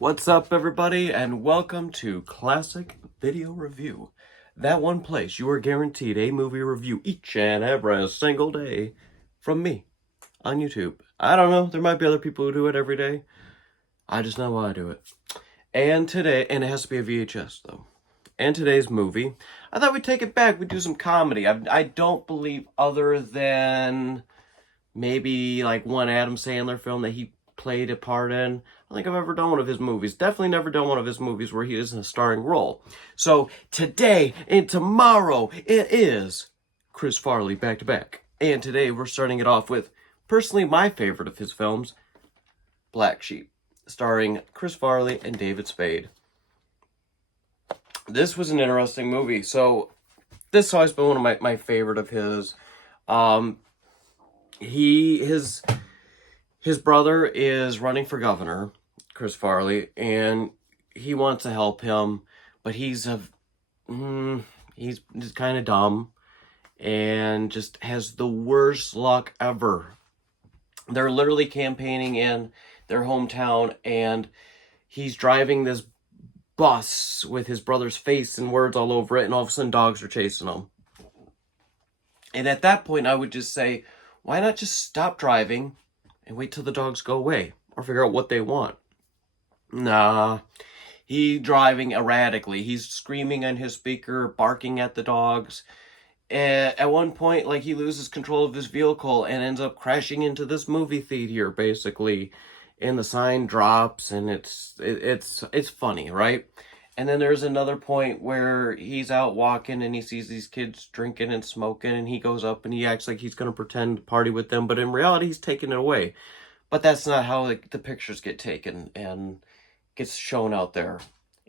What's up, everybody, and welcome to Classic Video Review. That one place you are guaranteed a movie review each and every single day from me on YouTube. I don't know, there might be other people who do it every day. I just know why I do it. And today, and it has to be a VHS, though. And today's movie, I thought we'd take it back, we'd do some comedy. I don't believe other than maybe like one Adam Sandler film that he played a part in. I don't think I've ever done one of his movies. Definitely never done one of his movies where he is in a starring role. So today and tomorrow it is Chris Farley back to back. And today we're starting it off with personally my favorite of his films, Black Sheep, starring Chris Farley and David Spade. This was an interesting movie. So this has always been one of my favorite of his. His brother is running for governor, Chris Farley, and he wants to help him, but he's kind of dumb and just has the worst luck ever. They're literally campaigning in their hometown, and he's driving this bus with his brother's face and words all over it, and all of a sudden dogs are chasing him. And at that point, I would just say, why not just stop driving and wait till the dogs go away or figure out what they want? Nah, he's driving erratically. He's screaming on his speaker, barking at the dogs. At one point, like, he loses control of his vehicle and ends up crashing into this movie theater, basically. And the sign drops, and it's funny, right? And then there's another point where he's out walking and he sees these kids drinking and smoking, and he goes up and he acts like he's going to pretend to party with them, but in reality he's taking it away. But that's not how the pictures get taken and gets shown out there.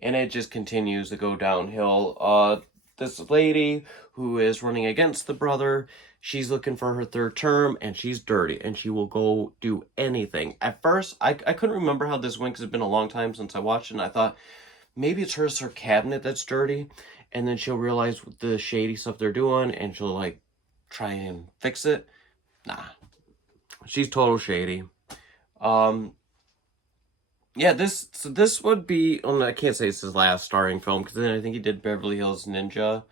And it just continues to go downhill. This lady who is running against the brother, she's looking for her third term, and she's dirty, and she will go do anything. At first, I couldn't remember how this went because it's been a long time since I watched it, and I thought, maybe it's her cabinet that's dirty, and then she'll realize the shady stuff they're doing, and she'll, like, try and fix it. Nah. She's total shady. Yeah, this would be, I can't say it's his last starring film, because then I think he did Beverly Hills Ninja. I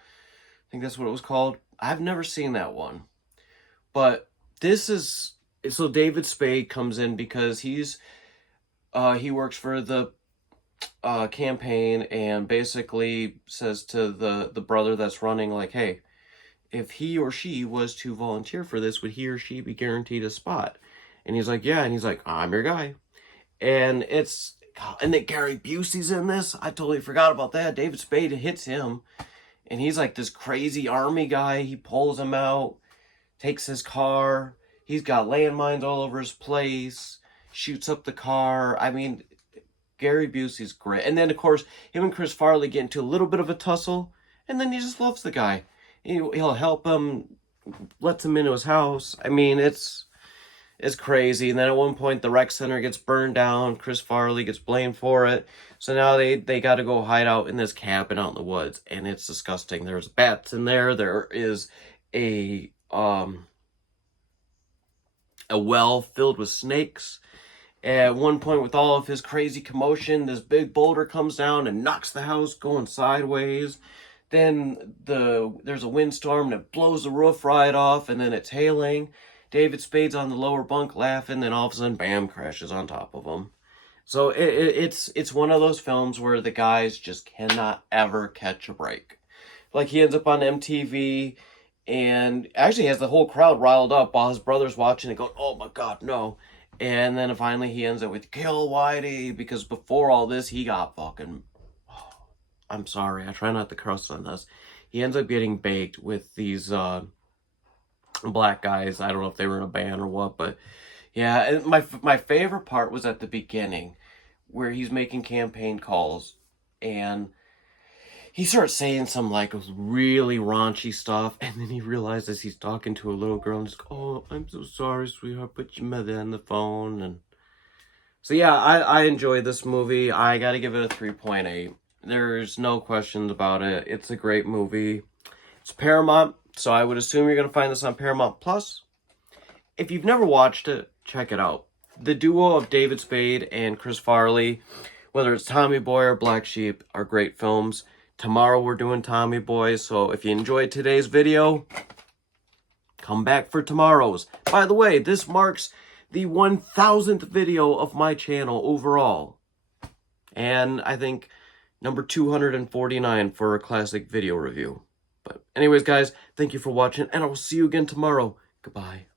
think that's what it was called. I've never seen that one. But this is, so David Spade comes in because he works for the campaign, and basically says to the brother that's running, like, hey, if he or she was to volunteer for this, would he or she be guaranteed a spot? And he's like, yeah. And he's like, I'm your guy. And then Gary Busey's in this. I totally forgot about that. David Spade hits him, and he's like this crazy army guy. He pulls him out, takes his car. He's got landmines all over his place, shoots up the car. I mean, Gary Busey's great. And then, of course, him and Chris Farley get into a little bit of a tussle, and then he just loves the guy. He'll help him, lets him into his house. I mean, it's crazy. And then at one point, the rec center gets burned down. Chris Farley gets blamed for it. So now they got to go hide out in this cabin out in the woods, and it's disgusting. There's bats in there. There is a well filled with snakes. At one point, with all of his crazy commotion, this big boulder comes down and knocks the house going sideways. Then there's a windstorm and it blows the roof right off, and then it's hailing. David Spade's on the lower bunk laughing, then all of a sudden, bam, crashes on top of him. So it's one of those films where the guys just cannot ever catch a break. Like, he ends up on MTV and actually has the whole crowd riled up while his brother's watching and going, oh my God, no. And then finally he ends up with Kill Whitey, because before all this he got fucking, I'm sorry, I try not to curse on this. He ends up getting baked with these black guys. I don't know if they were in a band or what, but yeah. And my favorite part was at the beginning where he's making campaign calls, and he starts saying some like really raunchy stuff, and then he realizes he's talking to a little girl, and just, oh, I'm so sorry, sweetheart, put your mother on the phone. And so yeah, I enjoyed this movie. I gotta give it a 3.8. There's no questions about it. It's a great movie. It's Paramount, so I would assume you're going to find this on Paramount Plus. If you've never watched it, check it out. The duo of David Spade and Chris Farley whether it's Tommy Boy or Black Sheep, are great films. Tomorrow we're doing Tommy Boy, so if you enjoyed today's video, come back for tomorrow's. By the way, this marks the 1000th video of my channel overall. And I think number 249 for a classic video review. But anyways, guys, thank you for watching, and I will see you again tomorrow. Goodbye.